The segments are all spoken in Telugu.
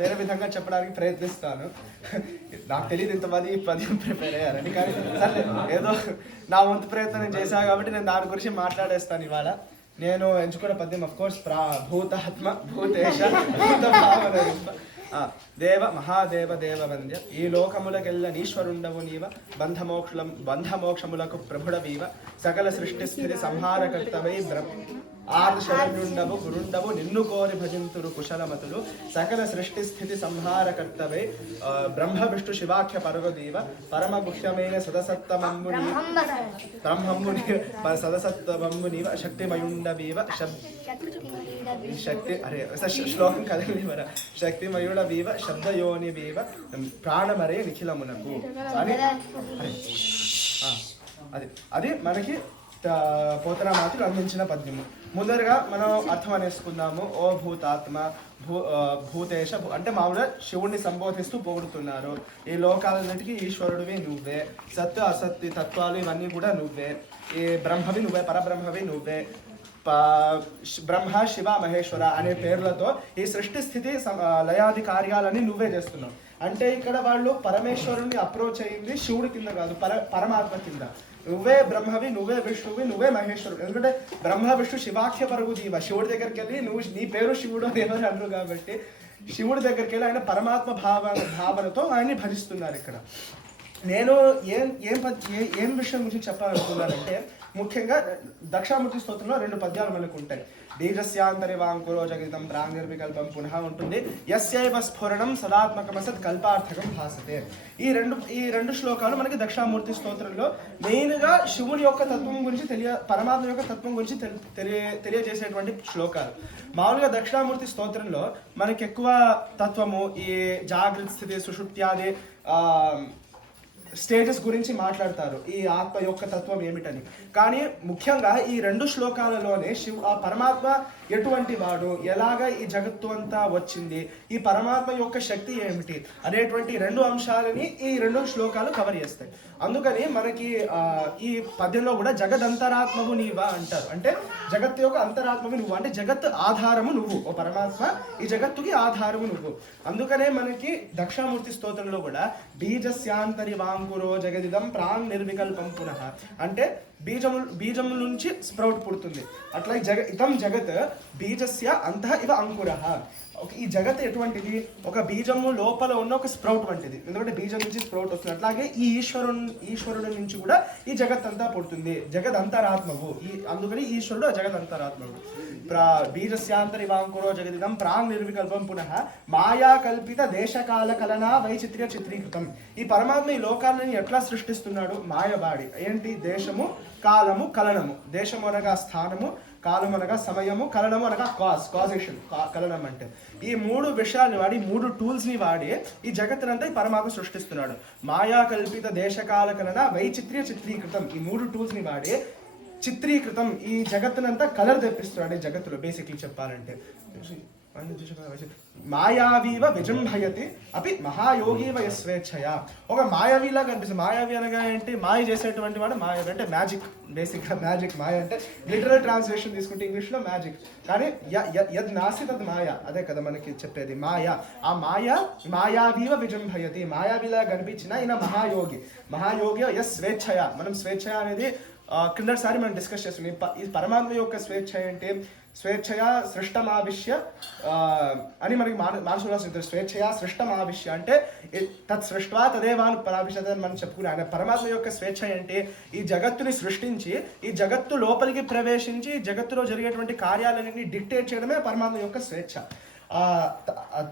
వేరే విధంగా చెప్పడానికి ప్రయత్నిస్తాను. నాకు తెలియదు ఇంతమంది ఈ పద్యం ప్రిపేర్ అయ్యారని, కానీ సరే ఏదో నా వంతు ప్రయత్నం చేశాను కాబట్టి నేను దాని గురించి మాట్లాడేస్తాను ఇవాళ. నేను ఎంచుకున్న పద్యం ఆఫ్ కోర్స్ భూతాత్మ భూతేశ భూత భావన దేవ మహాదేవ దేవవంద్య ఈ లోకములకెల్ల నీశ్వరుండవు నీవ బంధమోక్షములకు ప్రభుడవీవ సకల సృష్టి స్థితి సంహారకర్తవై ఆర్షరణుండవు గురుండవు నిన్ను కోరి భజింతురు కుశలమతులు సకల సృష్టి స్థితి సంహారకర్తవై బ్రహ్మ విష్ణు శివాఖ్య పర్వదీవ పరమ గుహ్యమైన సదసత్తమమ్ముని బ్రహ్మమ్ముని సదసత్తమమ్మునివ శక్తిమయుండవీవ శక్తి శ్లోకం కదండి మన శక్తిమయుడవీవ శబ్దయోనివీవ ప్రాణమరే నిఖిలమునకు అని అది మనకి పోతనామాత్రులు అందించిన పద్యము. ముందరగా మనం అర్థం అనేసుకుందాము. ఓ భూతాత్మ భూతేశ అంటే మామూలుగా శివుణ్ణి సంబోధిస్తూ పొగుడుతున్నారు. ఈ లోకాలన్నిటికీ ఈశ్వరుడివి నువ్వే, సత్తు అసత్తి తత్వాలు ఇవన్నీ కూడా నువ్వే, ఈ బ్రహ్మవి నువ్వే, పరబ్రహ్మవి నువ్వే, బ్రహ్మ శివ మహేశ్వర అనే పేర్లతో ఈ సృష్టి స్థితి లయాది కార్యాలని నువ్వే చేస్తున్నావు. అంటే ఇక్కడ వాళ్ళు పరమేశ్వరుణ్ణి అప్రోచ్ అయ్యింది శివుడి కింద కాదు, పరమాత్మ కింద. నువ్వే బ్రహ్మవి, నువ్వే విష్ణువి, నువ్వే మహేశ్వరుడు. ఎందుకంటే బ్రహ్మ విష్ణు శివాఖ్య పరుగు జీవ, శివుడి దగ్గరికి వెళ్ళి నువ్వు నీ పేరు శివుడు అని ఎవరు అన్నారు కాబట్టి శివుడి దగ్గరికి వెళ్ళి ఆయన పరమాత్మ భావనతో ఆయన్ని భజిస్తున్నారు. ఇక్కడ నేను ఏం విషయం గురించి చెప్పాలనుకున్నానంటే, ముఖ్యంగా దక్షామూర్తి స్తోత్రంలో 2 పద్యాలు మనకు ఉంటాయి. బీజస్యాంతరి వాంకురో జగదితం ప్రాంగర్వికల్పం పునః ఉంటుంది. యస్యైవ స్ఫురణం సదాత్మకమసత్ కల్పార్థకం భాసతే. ఈ రెండు శ్లోకాలు మనకి దక్షామూర్తి స్తోత్రంలో మెయిన్గా శివుని యొక్క తత్వం గురించి పరమాత్మ యొక్క తత్వం గురించి తెలియజేసేటువంటి శ్లోకాలు. మామూలుగా దక్షిణామూర్తి స్తోత్రంలో మనకి ఎక్కువ తత్వము, ఈ జాగృత స్థితి సుషుప్త్యాది స్టేజెస్ గురించి మాట్లాడతారు, ఈ ఆత్మ యొక్క తత్వం ఏమిటని. కానీ ముఖ్యంగా ఈ 2 శ్లోకాలలోనే పరమాత్మ ఎటువంటి వాడు, ఎలాగ ఈ జగత్తు అంతా వచ్చింది, ఈ పరమాత్మ యొక్క శక్తి ఏమిటి అనేటువంటి 2 అంశాలని ఈ 2 శ్లోకాలు కవర్ చేస్తాయి. అందుకని మనకి ఈ పద్యంలో కూడా జగదంతరాత్మవు నీవా అంటారు. అంటే జగత్తు యొక్క అంతరాత్మవి నువ్వు, అంటే జగత్ ఆధారము నువ్వు. ఓ పరమాత్మ ఈ జగత్తుకి ఆధారము నువ్వు. అందుకనే మనకి దక్షామూర్తి స్తోత్రంలో కూడా బీజస్యాంతరి వాంకురో జగదిదం ప్రాంగ్ నిర్వికల్పం పునః అంటే బీజము నుంచి స్ప్రౌట్ పుడుతుంది. అట్లా ఇతం జగత్ బీజస్య అంతః ఇవ అంకురః. ఈ జగత్ ఎటువంటిది, ఒక బీజము లోపల ఉన్న ఒక స్ప్రౌట్ వంటిది. ఎందుకంటే బీజం నుంచి స్ప్రౌట్ వస్తుంది. అట్లాగే ఈ ఈశ్వరుడు నుంచి కూడా ఈ జగత్ అంతా పుడుతుంది. జగద్ అంతరాత్మవు, అందుకని ఈశ్వరుడు జగద్ అంతరాత్మవు. బీజస్యాంతరి వాంకురో జగదిదం ప్రాంగ్ నిర్వికల్పం పునః మాయా కల్పిత దేశకాల కలనా వైచిత్ర్య చిత్రీకృతం. ఈ పరమాత్మ ఈ లోకాలను ఎట్లా సృష్టిస్తున్నాడు, మాయవాడి. ఏంటి, దేశము కాలము కలనము. దేశము అనగా స్థానము, కాలం అనగా సమయము, కలనము అనగా కాజేషన్. కలనం అంటే ఈ 3 విషయాన్ని వాడి, 3 టూల్స్ని వాడి ఈ జగత్తునంతా ఈ పరమాత్మ సృష్టిస్తున్నాడు. మాయా కల్పిత దేశకాల కలన వైచిత్ర్య చిత్రీకృతం. ఈ 3 టూల్స్ని వాడి చిత్రీకృతం ఈ జగత్తునంతా కలర్ తెప్పిస్తున్నాడు. ఈ జగత్తులో బేసిక్లీ చెప్పాలంటే మాయావీవ విజృంభయతి అపి మహాయోగీవ యస్వేచ్ఛయా. ఒక మాయావిలా కనిపిస్తుంది. మాయావి అనగా ఏంటి, మాయ చేసేటువంటి వాడు మాయావి అంటే మ్యాజిక్. బేసిక్గా మ్యాజిక్, మాయ అంటే లిటరల్ ట్రాన్స్లేషన్ తీసుకుంటే ఇంగ్లీష్లో మ్యాజిక్. కానీ యద్ నాసి తద్ మాయ, అదే కదా మనకి చెప్పేది మాయ. ఆ మాయావీవ విజృంభయతి, మాయావిలా కనిపించిన ఈయన మహాయోగి యస్వేచ్ఛయా. మనం స్వేచ్ఛ అనేది కిందసారి మనం డిస్కస్ చేస్తున్నాం. ఈ పరమాత్మ యొక్క స్వేచ్ఛ ఏంటి, స్వేచ్ఛయా సృష్టమావిశ్య అని మనకి మానసులో స్వేచ్ఛయా సృష్టమావిశ్య అంటే తత్ సృష్ట్వా తదేవాను పరావిశత అని మనం చెప్పుకునే ఆయన పరమాత్మ యొక్క స్వేచ్ఛ ఏంటి, ఈ జగత్తుని సృష్టించి ఈ జగత్తు లోపలికి ప్రవేశించి జగత్తులో జరిగేటువంటి కార్యాలన్నింటినీ డిక్టేట్ చేయడమే పరమాత్మ యొక్క స్వేచ్ఛ.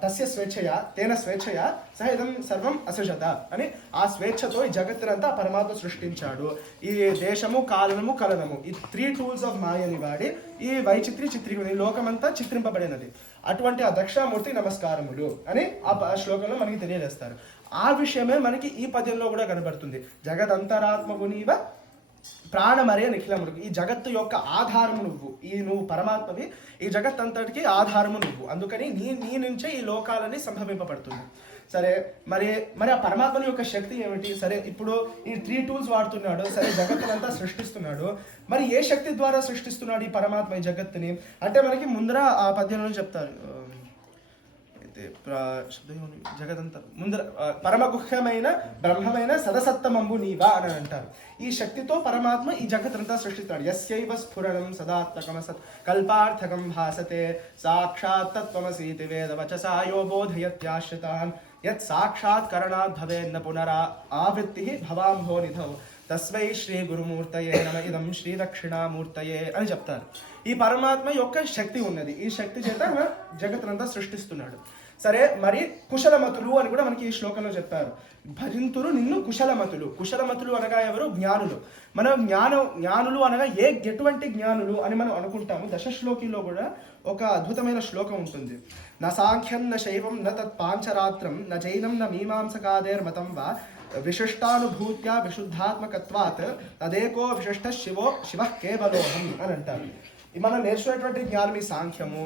తస్య స్వేచ్ఛయా తేన స్వేచ్ఛయా సహ ఇదం సర్వం అసృజత అని ఆ స్వేచ్ఛతో ఈ జగత్తునంతా పరమాత్మ సృష్టించాడు. ఈ దేశము కాలనము కలనము ఈ 3 టూల్స్ ఆఫ్ మాయని వాడి ఈ చిత్రీకరణ లోకమంతా చిత్రింపబడినది. అటువంటి ఆ దక్షామూర్తి నమస్కారములు అని ఆ శ్లోకంలో మనకి తెలియజేస్తారు. ఆ విషయమే మనకి ఈ పద్యంలో కూడా కనబడుతుంది. జగదంతరాత్మవు నీవ ప్రాణమరే నిఖిలముడు. ఈ జగత్తు యొక్క ఆధారము నువ్వు పరమాత్మవి. ఈ జగత్ అంతటికి ఆధారము నువ్వు. అందుకని నీ నుంచే ఈ లోకాలని సంభవింపబడుతుంది. సరే, మరి ఆ పరమాత్మ యొక్క శక్తి ఏమిటి? సరే, ఇప్పుడు ఈ 3 టూల్స్ వాడుతున్నాడు. సరే, జగత్తునంతా సృష్టిస్తున్నాడు. మరి ఏ శక్తి ద్వారా సృష్టిస్తున్నాడు ఈ పరమాత్మ ఈ జగత్తుని అంటే మనకి ముందర ఆ పద్యంలో చెప్తారు. జగదంత ముందర పరమగుహ్యమైన బ్రహ్మమైన సదసత్తమంబు నీవా అని అంటారు. ఈ శక్తితో పరమాత్మ ఈ జగత్తంతా సృష్టిస్తాడు. యస్యైవ స్ఫురణం సదాత్మకమసత్ కల్పార్థకం భాసతే సాక్షాత్ తత్వమసీతి వేదవచసా యో బోధయత్యాశ్రితాన్ యత్ సాక్షాత్ కరణాద్ భవేన్న పునరా ఆవృత్తి భవాంభోనిధౌ తస్వై శ్రీ గురుమూర్తయే నమ ఇదం శ్రీ దక్షిణామూర్తయే అని చెప్తారు. ఈ పరమాత్మ యొక్క శక్తి ఉన్నది. ఈ శక్తి చేత జగత్తునంతా సృష్టిస్తున్నాడు. సరే, మరి కుశలమతులు అని కూడా మనకి ఈ శ్లోకంలో చెప్పారు. భజింతురు నిన్ను కుశలమతులు. కుశలమతులు అనగా ఎవరు? జ్ఞానులు. మనం జ్ఞానులు అనగా ఎటువంటి జ్ఞానులు అని మనం అనుకుంటాము. దశశ్లోకిలో కూడా ఒక అద్భుతమైన శ్లోకం ఉంటుంది. న సాంఖ్యం న శైవం న తత్ పాంచరాత్రం న జైనం న మీమాంసకాదేర్మతం వా విశిష్టానుభూత్యా విశుద్ధాత్మకత్వాత్ తదేకో విశిష్ట శివ కేవలోహం అని అంటారు. మనం నేర్చుకునేటువంటి జ్ఞానం ఈ సాంఖ్యము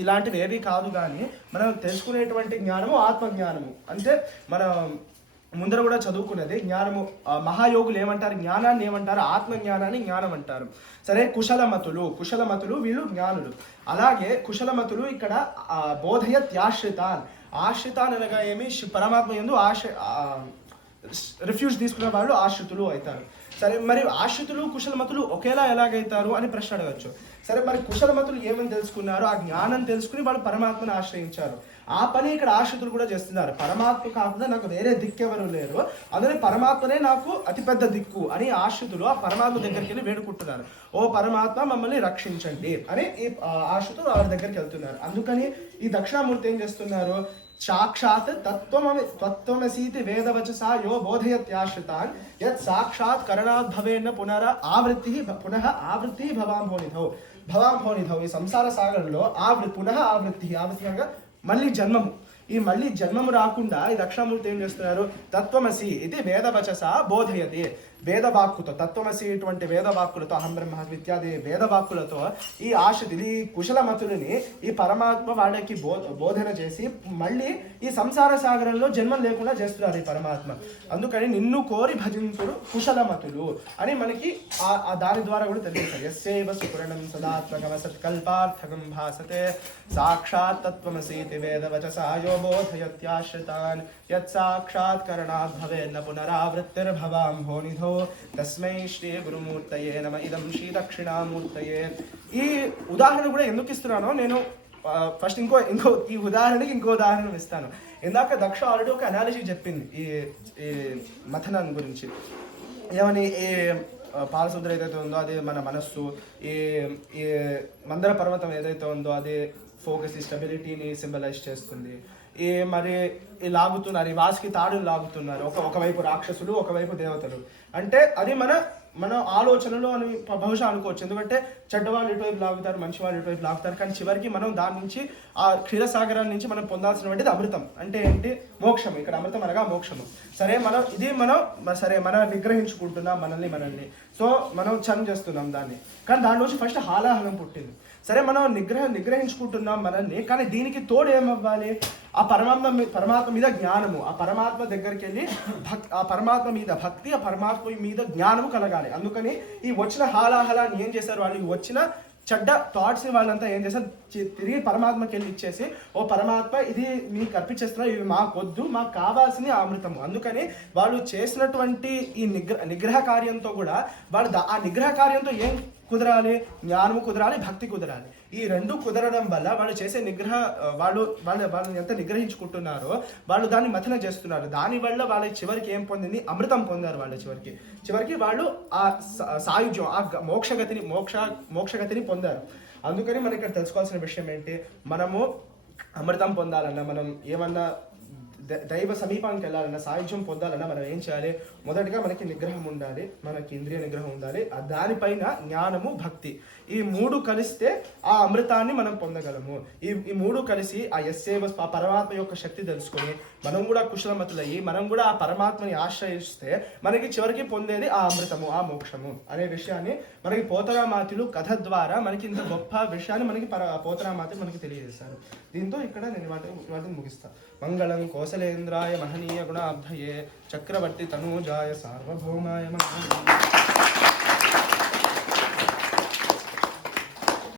ఇలాంటివి ఏవి కాదు, కానీ మనం తెలుసుకునేటువంటి జ్ఞానము ఆత్మజ్ఞానము. అంటే మనం ముందర కూడా చదువుకున్నది జ్ఞానము. మహాయోగులు ఏమంటారు? జ్ఞానాన్ని ఏమంటారు? ఆత్మజ్ఞానాన్ని జ్ఞానం అంటారు. సరే, కుశలమతులు వీళ్ళు జ్ఞానులు. అలాగే కుశలమతులు ఇక్కడ బోధయత్యాశ్రితాన్. ఆశ్రితాన్ అనగా ఏమి? పరమాత్మ యందు రిఫ్యూజ్ తీసుకున్న వాళ్ళు ఆశ్రితులు అవుతారు. సరే, మరి ఆశ్రితులు కుశలమతులు ఒకేలా ఎలాగైతారు అని ప్రశ్న అడగచ్చు. సరే, మరి కుశలమతులు ఏమని తెలుసుకున్నారు? ఆ జ్ఞానం తెలుసుకుని వాళ్ళు పరమాత్మను ఆశ్రయించారు. ఆ పని ఇక్కడ ఆశ్రితులు కూడా చేస్తున్నారు. పరమాత్మ కాకుండా నాకు వేరే దిక్కెవరు లేరు, అందుకని పరమాత్మనే నాకు అతిపెద్ద దిక్కు అని ఆశ్రితులు ఆ పరమాత్మ దగ్గరికి వెళ్ళి వేడుకుంటున్నారు. ఓ పరమాత్మ మమ్మల్ని రక్షించండి అని ఈ ఆశ్రితులు వారి దగ్గరికి వెళ్తున్నారు. అందుకని ఈ దక్షిణామూర్తి ఏం చేస్తున్నారు? సాక్షాత్ తత్వమసీతి వేదవచసా యో బోధయత్యాశ్రితాన్ యత్ సాక్షాత్ కరణాద్ భవేన్న పునః ఆవృత్తి భవాంభోనిధౌ. ఈ సంసార సాగరంలో పునః ఆవృత్తి అనగా మళ్ళీ జన్మము. ఈ మళ్ళీ జన్మము రాకుండా ఈ దక్షిణామూర్తి ఏం చేస్తున్నారు? తత్వమసి ఇది వేదవచస బోధయతి. వేదవాక్కుతో, తత్వమసి ఇటువంటి వేదవాక్కులతో, అహం బ్రహ్మాస్మి ఇత్యాది వేదవాక్కులతో ఈ ఆశ్రితులు, ఈ కుశలమతులని ఈ పరమాత్మ వాళ్ళకి బోధన చేసి మళ్ళీ ఈ సంసార సాగరంలో జన్మం లేకుండా చేస్తున్నారు ఈ పరమాత్మ. అందుకని నిన్ను కోరి భజింతుడు కుశలమతులు అని మనకి దాని ద్వారా కూడా తెలియదు. యస్యైవ సుపురణం సదాత్మకమసత్ కల్పార్థకం భాసతే సాక్షాత్ తత్వమసీతి వేదవచసా యో బోధయత్యాశ్రితాన్ యత్ సాక్షాత్ కరణాద్ భవేన్న పునరావృత్తిర్భవాంభోనిధౌ తస్మై శ్రీ గురుమూర్తయే నమ ఇదం శ్రీ దక్షిణామూర్తయే. ఈ ఉదాహరణ కూడా ఎందుకు ఇస్తున్నానో నేను ఫస్ట్ ఈ ఉదాహరణకి ఇంకో ఉదాహరణ ఇస్తాను. ఇందాక దక్ష ఆల్రెడీ ఒక అనాలజీ చెప్పింది ఈ మథనం గురించి. ఏమని? ఈ పాలసముద్రం ఏదైతే ఉందో అది మన మనస్సు, ఈ మందర పర్వతం ఏదైతే ఉందో అది ఫోకస్, స్టెబిలిటీని సింబలైజ్ చేస్తుంది. మరి లాగుతున్నారు, ఈ వాసుకి తాడులు లాగుతున్నారు. ఒకవైపు రాక్షసులు, ఒకవైపు దేవతలు. అంటే అది మన ఆలోచనలు అని బహుశా అనుకోవచ్చు. ఎందుకంటే చెడ్డవాళ్ళు ఇటువైపు లాగుతారు, మంచి వాళ్ళు ఇటువైపు లాగుతారు. కానీ చివరికి మనం దాని నుంచి ఆ క్షీరసాగరాన్ని నుంచి మనం పొందాల్సినటువంటిది అమృతం. అంటే ఏంటి? మోక్షం. ఇక్కడ అమృతం అనగా మోక్షము. సరే, మనం నిగ్రహించుకుంటున్నాం మనల్ని. సో మనం చం చేస్తున్నాం దాన్ని. కానీ దాని నుంచి ఫస్ట్ హాలాహలం పుట్టింది. సరే, మనం నిగ్రహించుకుంటున్నాం మనల్ని. కానీ దీనికి తోడు ఏమవ్వాలి? ఆ పరమాత్మ మీద జ్ఞానము, ఆ పరమాత్మ దగ్గరికి వెళ్ళి ఆ పరమాత్మ మీద భక్తి, ఆ పరమాత్మ మీద జ్ఞానము కలగాలి. అందుకని ఈ వచ్చిన హాలాహలాన్ని ఏం చేశారు వాళ్ళు? వచ్చిన చెడ్డ థాట్స్ని వాళ్ళంతా ఏం చేశారు? తిరిగి పరమాత్మకి వెళ్ళి ఇచ్చేసి, ఓ పరమాత్మ ఇది మీకు అర్పించేస్తున్నా, ఇవి మాకొద్దు, మాకు కావాల్సింది అమృతము. అందుకని వాళ్ళు చేసినటువంటి ఈ నిగ్రహ కార్యంతో కూడా వాళ్ళు ఆ నిగ్రహ కార్యంతో ఏం కుదరాలి? జ్ఞానము కుదరాలి, భక్తి కుదరాలి. ఈ రెండు కుదరడం వల్ల వాళ్ళు చేసే వాళ్ళని ఎంత నిగ్రహించుకుంటున్నారో వాళ్ళు దాన్ని మథన చేస్తున్నారు. దానివల్ల వాళ్ళ చివరికి ఏం పొందింది? అమృతం పొందారు. వాళ్ళు చివరికి వాళ్ళు ఆ సాయుధ్యం, ఆ మోక్షగతిని పొందారు. అందుకని మనం ఇక్కడ తెలుసుకోవాల్సిన విషయం ఏంటి? మనము అమృతం పొందాలన్నా, మనం ఏమన్నా దైవ సమీపానికి వెళ్ళాలన్నా, సాయుధ్యం పొందాలన్నా మనం ఏం చేయాలి? మొదటిగా మనకి నిగ్రహం ఉండాలి, మనకి ఇంద్రియ నిగ్రహం ఉండాలి. దానిపైన జ్ఞానము, భక్తి, ఈ మూడు కలిస్తే ఆ అమృతాన్ని మనం పొందగలము. ఈ మూడు కలిసి ఆ యస్సేవ పరమాత్మ యొక్క శక్తి తెలుసుకొని మనం కూడా కుశలమతులయ్యి మనం కూడా ఆ పరమాత్మని ఆశ్రయిస్తే మనకి చివరికి పొందేది ఆ అమృతము, ఆ మోక్షము అనే విషయాన్ని మనకి పోతరామాతులు కథ ద్వారా మనకి ఇంత గొప్ప విషయాన్ని మనకి పోతరామాతి మనకి తెలియజేస్తారు. దీంతో ఇక్కడ నేను వాటిని ముగిస్తాను. మంగళం కోసలేంద్రాయ మహనీయ గుణాబ్ధయే చక్రవర్తి తనూజాయ సార్వభౌమాయ మంగళం.